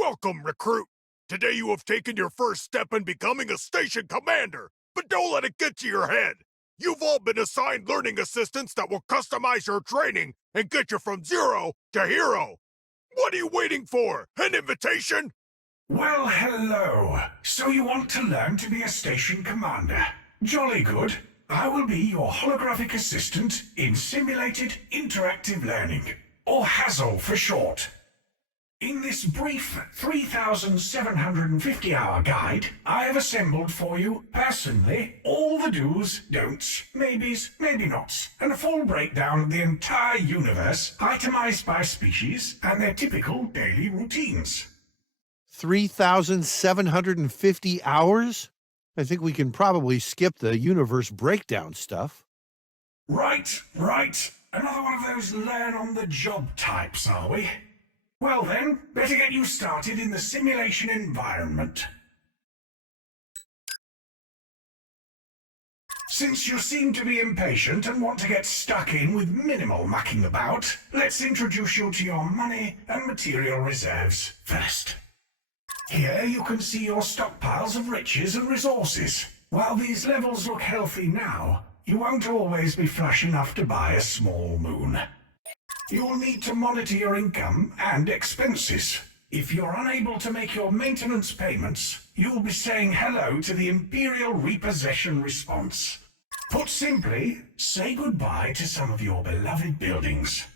Welcome, recruit! Today you have taken your first step in becoming a station commander, but don't let it get to your head! You've all been assigned learning assistants that will customize your training and get you from zero to hero! What are you waiting for? An invitation? Well, hello. So you want to learn to be a station commander? Jolly good. I will be your holographic assistant in Simulated Interactive Learning, or HASL for short. In this brief 3,750-hour guide, I have assembled for you, personally, all the do's, don'ts, maybes, maybe nots, and a full breakdown of the entire universe, itemized by species, and their typical daily routines. 3,750 hours? I think we can probably skip the universe breakdown stuff. Right. Another one of those learn-on-the-job types, are we? Well then, better get you started in the simulation environment. Since you seem to be impatient and want to get stuck in with minimal mucking about, let's introduce you to your money and material reserves first. Here you can see your stockpiles of riches and resources. While these levels look healthy now, you won't always be flush enough to buy a small moon. You'll need to monitor your income and expenses. If you're unable to make your maintenance payments, you'll be saying hello to the Imperial Repossession response. Put simply, say goodbye to some of your beloved buildings.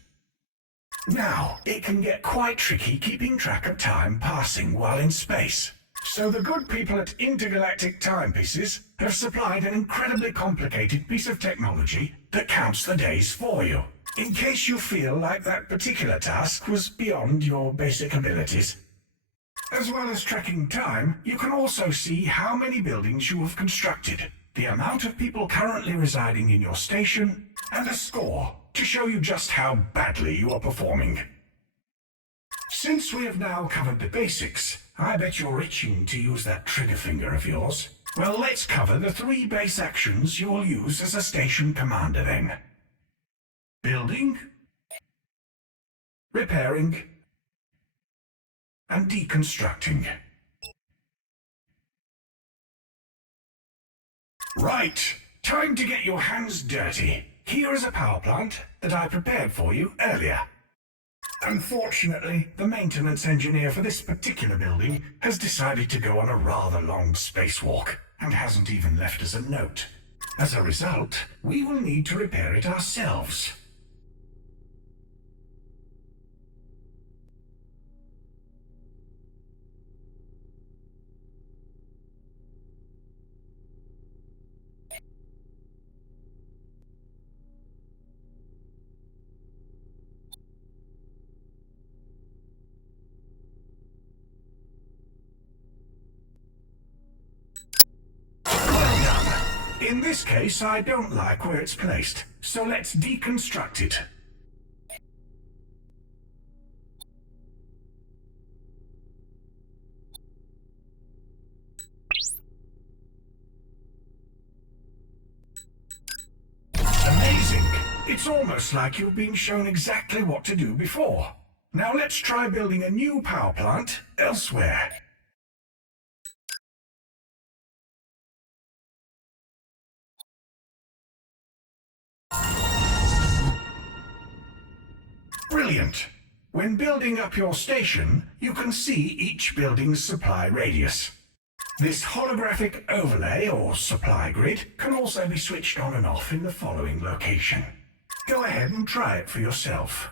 Now, it can get quite tricky keeping track of time passing while in space. So the good people at Intergalactic Timepieces have supplied an incredibly complicated piece of technology that counts the days for you, in case you feel like that particular task was beyond your basic abilities. As well as tracking time, you can also see how many buildings you have constructed, the amount of people currently residing in your station, and a score to show you just how badly you are performing. Since we have now covered the basics, I bet you're itching to use that trigger finger of yours. Well, let's cover the 3 base actions you will use as a station commander then. Building, repairing, and deconstructing. Right, time to get your hands dirty. Here is a power plant that I prepared for you earlier. Unfortunately, the maintenance engineer for this particular building has decided to go on a rather long spacewalk and hasn't even left us a note. As a result, we will need to repair it ourselves. In this case, I don't like where it's placed, so let's deconstruct it. Amazing! It's almost like you've been shown exactly what to do before. Now let's try building a new power plant elsewhere. Brilliant! When building up your station, you can see each building's supply radius. This holographic overlay or supply grid can also be switched on and off in the following location. Go ahead and try it for yourself.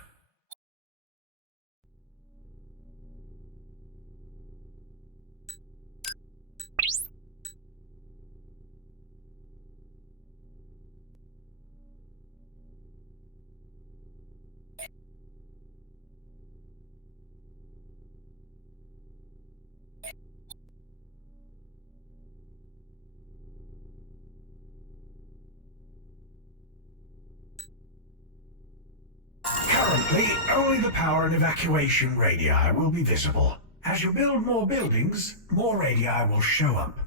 Currently, only the power and evacuation radii will be visible. As you build more buildings, more radii will show up.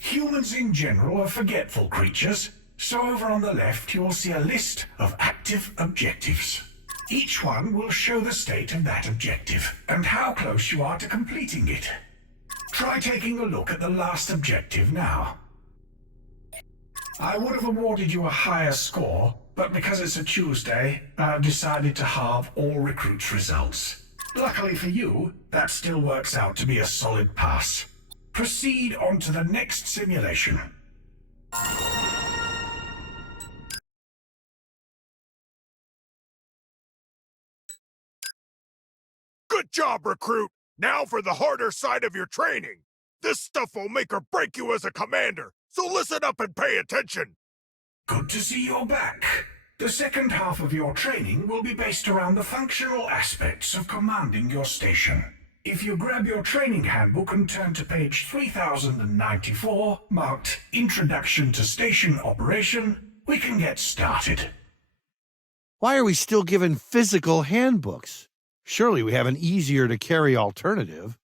Humans in general are forgetful creatures, so over on the left you will see a list of active objectives. Each one will show the state of that objective and how close you are to completing it. Try taking a look at the last objective now. I would have awarded you a higher score, but because it's a Tuesday, I've decided to halve all recruits' results. Luckily for you, that still works out to be a solid pass. Proceed on to the next simulation. Good job, recruit! Now for the harder side of your training. This stuff will make or break you as a commander, so listen up and pay attention. Good to see you're back. The second half of your training will be based around the functional aspects of commanding your station. If you grab your training handbook and turn to page 3094, marked Introduction to Station Operation, we can get started. Why are we still given physical handbooks? Surely we have an easier to carry alternative.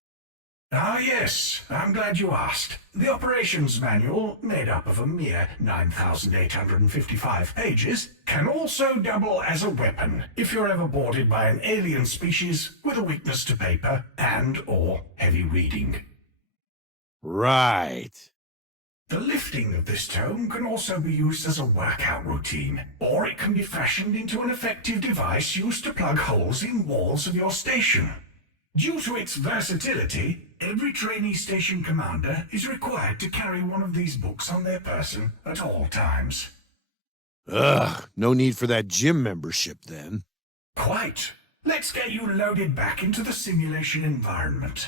Ah, yes, I'm glad you asked. The operations manual, made up of a mere 9,855 pages, can also double as a weapon if you're ever boarded by an alien species with a weakness to paper and/or heavy reading. Right. The lifting of this tome can also be used as a workout routine, or it can be fashioned into an effective device used to plug holes in walls of your station. Due to its versatility, every trainee station commander is required to carry one of these books on their person at all times. Ugh, no need for that gym membership then. Quite. Let's get you loaded back into the simulation environment.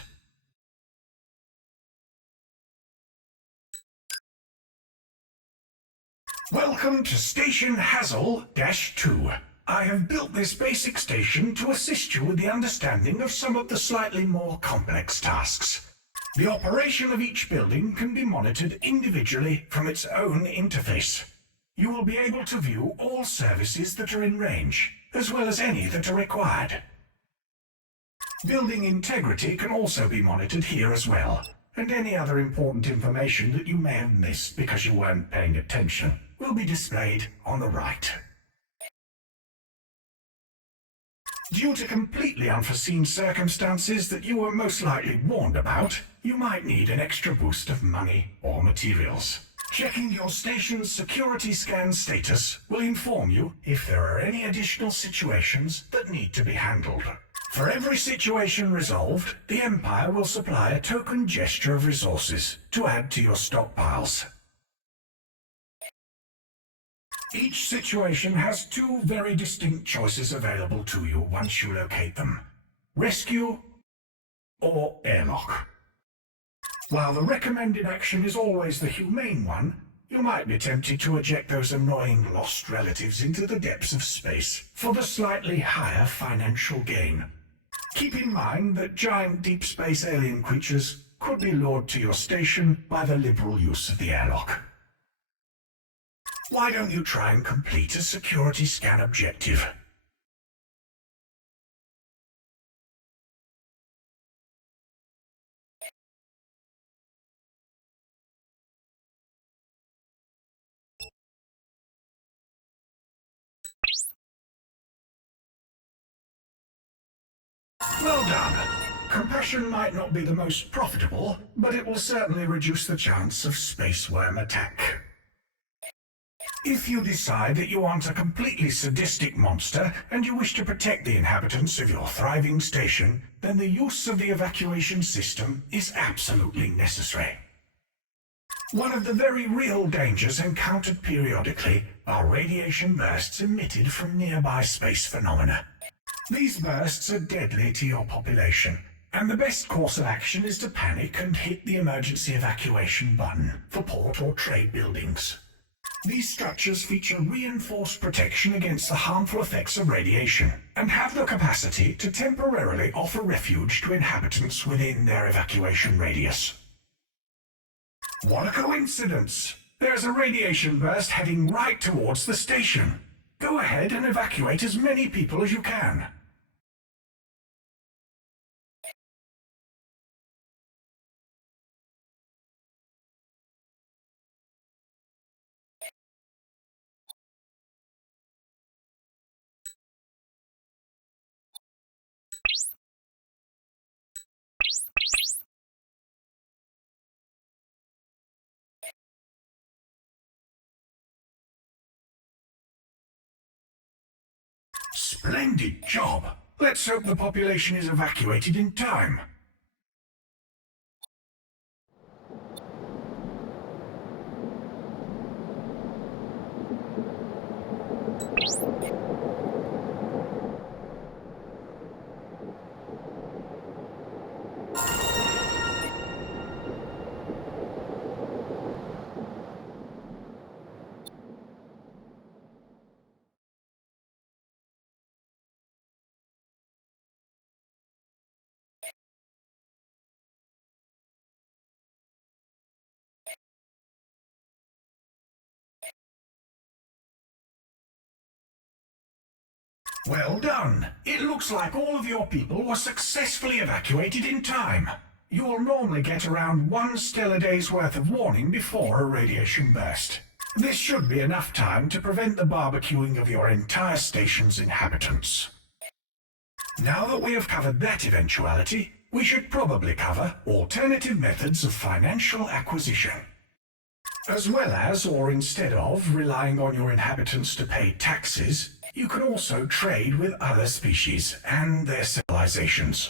Welcome to Station Hazel-2. I have built this basic station to assist you with the understanding of some of the slightly more complex tasks. The operation of each building can be monitored individually from its own interface. You will be able to view all services that are in range, as well as any that are required. Building integrity can also be monitored here as well, and any other important information that you may have missed because you weren't paying attention will be displayed on the right. Due to completely unforeseen circumstances that you were most likely warned about, you might need an extra boost of money or materials. Checking your station's security scan status will inform you if there are any additional situations that need to be handled. For every situation resolved, the Empire will supply a token gesture of resources to add to your stockpiles. Each situation has two very distinct choices available to you once you locate them: rescue or airlock. While the recommended action is always the humane one, you might be tempted to eject those annoying lost relatives into the depths of space for the slightly higher financial gain. Keep in mind that giant deep space alien creatures could be lured to your station by the liberal use of the airlock. Why don't you try and complete a security scan objective? Well done. Compassion might not be the most profitable, but it will certainly reduce the chance of space worm attack. If you decide that you want a completely sadistic monster and you wish to protect the inhabitants of your thriving station, then the use of the evacuation system is absolutely necessary. One of the very real dangers encountered periodically are radiation bursts emitted from nearby space phenomena. These bursts are deadly to your population, and the best course of action is to panic and hit the emergency evacuation button for port or trade buildings. These structures feature reinforced protection against the harmful effects of radiation, and have the capacity to temporarily offer refuge to inhabitants within their evacuation radius. What a coincidence! There's a radiation burst heading right towards the station. Go ahead and evacuate as many people as you can. Splendid job. Let's hope the population is evacuated in time. Well done. It looks like all of your people were successfully evacuated in time. You will normally get around 1 stellar day's worth of warning before a radiation burst. This should be enough time to prevent the barbecuing of your entire station's inhabitants. Now that we have covered that eventuality, we should probably cover alternative methods of financial acquisition. As well as, or instead of, relying on your inhabitants to pay taxes, you can also trade with other species and their civilizations.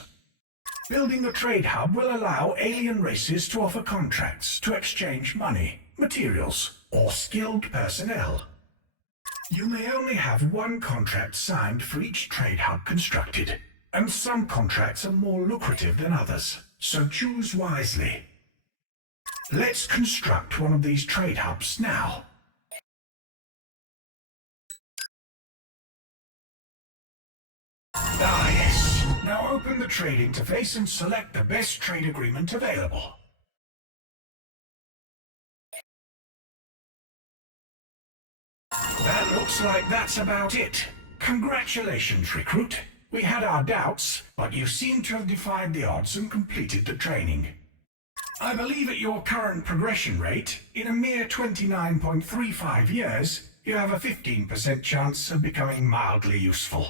Building a trade hub will allow alien races to offer contracts to exchange money, materials, or skilled personnel. You may only have one contract signed for each trade hub constructed, and some contracts are more lucrative than others, so choose wisely. Let's construct one of these trade hubs now. Ah, yes. Now open the trade interface and select the best trade agreement available. That looks like that's about it. Congratulations, recruit. We had our doubts, but you seem to have defied the odds and completed the training. I believe at your current progression rate, in a mere 29.35 years, you have a 15% chance of becoming mildly useful.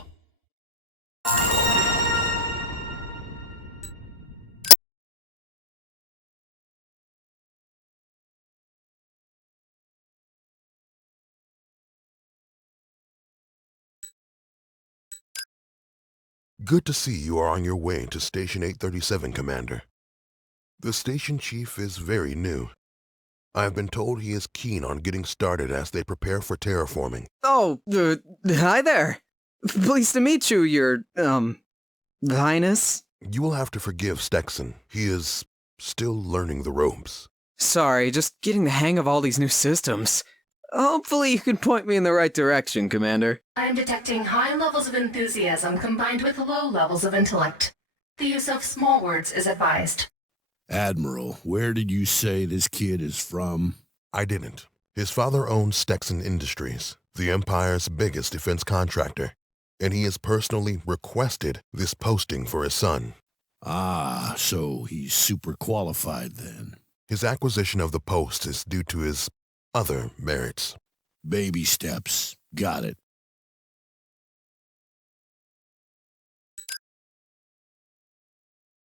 Good to see you are on your way to Station 837, Commander. The station chief is very new. I have been told he is keen on getting started as they prepare for terraforming. Oh, hi there. Pleased to meet you, Your Highness. You will have to forgive Stexon. He is still learning the ropes. Sorry, just getting the hang of all these new systems. Hopefully you can point me in the right direction, Commander. I am detecting high levels of enthusiasm combined with low levels of intellect. The use of small words is advised. Admiral, where did you say this kid is from? I didn't. His father owns Stexon Industries, the Empire's biggest defense contractor, and he has personally requested this posting for his son. Ah, so he's super qualified then. His acquisition of the post is due to his other merits. Baby steps. Got it.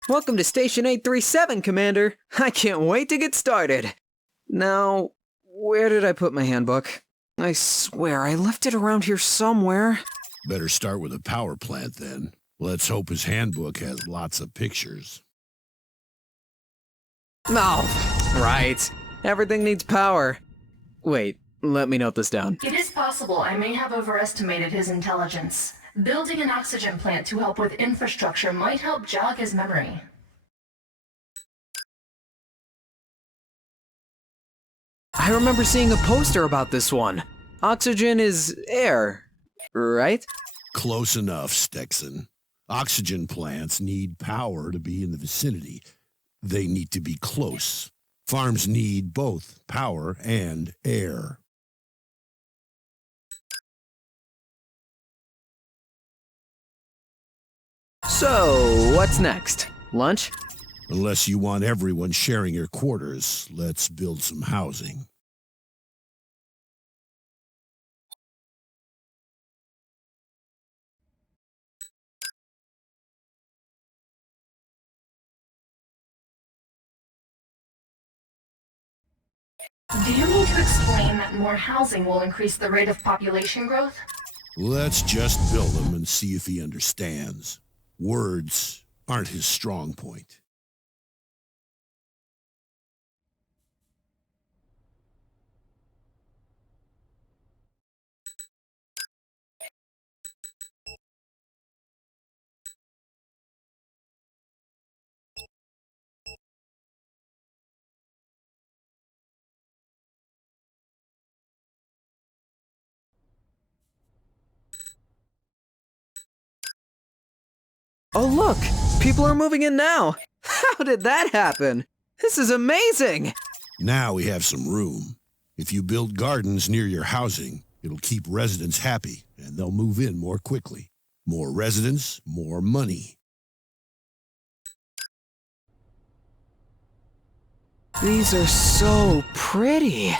Welcome to Station 837, Commander. I can't wait to get started. Now, where did I put my handbook? I swear I left it around here somewhere. Better start with a power plant then. Let's hope his handbook has lots of pictures. Oh, right. Everything needs power. Wait, let me note this down. It is possible I may have overestimated his intelligence. Building an oxygen plant to help with infrastructure might help jog his memory. I remember seeing a poster about this one. Oxygen is air, right? Close enough, Stexon. Oxygen plants need power to be in the vicinity. They need to be close. Farms need both power and air. So, what's next? Lunch? Unless you want everyone sharing your quarters, let's build some housing. Do you need to explain that more housing will increase the rate of population growth? Let's just build him and see if he understands. Words aren't his strong point. Oh look! People are moving in now! How did that happen? This is amazing! Now we have some room. If you build gardens near your housing, it'll keep residents happy, and they'll move in more quickly. More residents, more money. These are so pretty!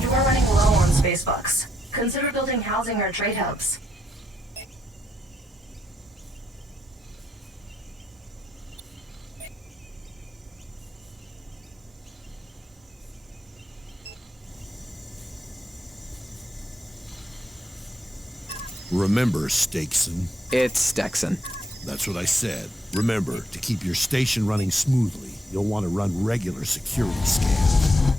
You are running low on space bucks. Consider building housing or trade hubs. Remember, Stakeson. It's Stexon. That's what I said. Remember, to keep your station running smoothly, you'll want to run regular security scans.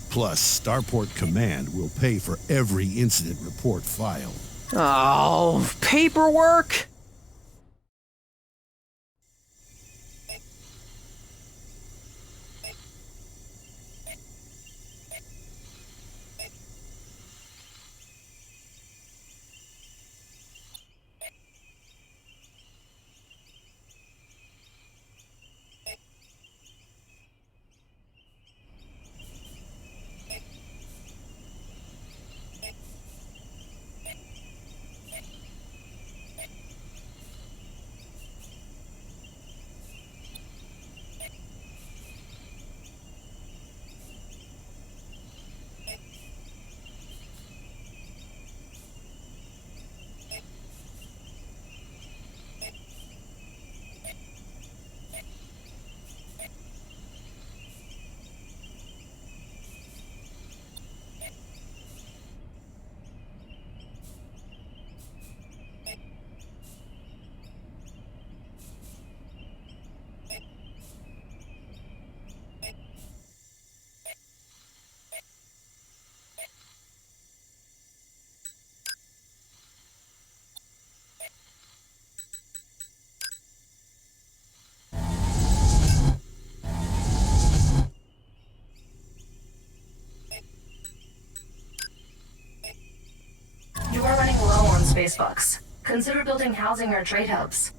Plus, Starport Command will pay for every incident report filed. Oh, paperwork? You are running low on space bucks. Consider building housing or trade hubs.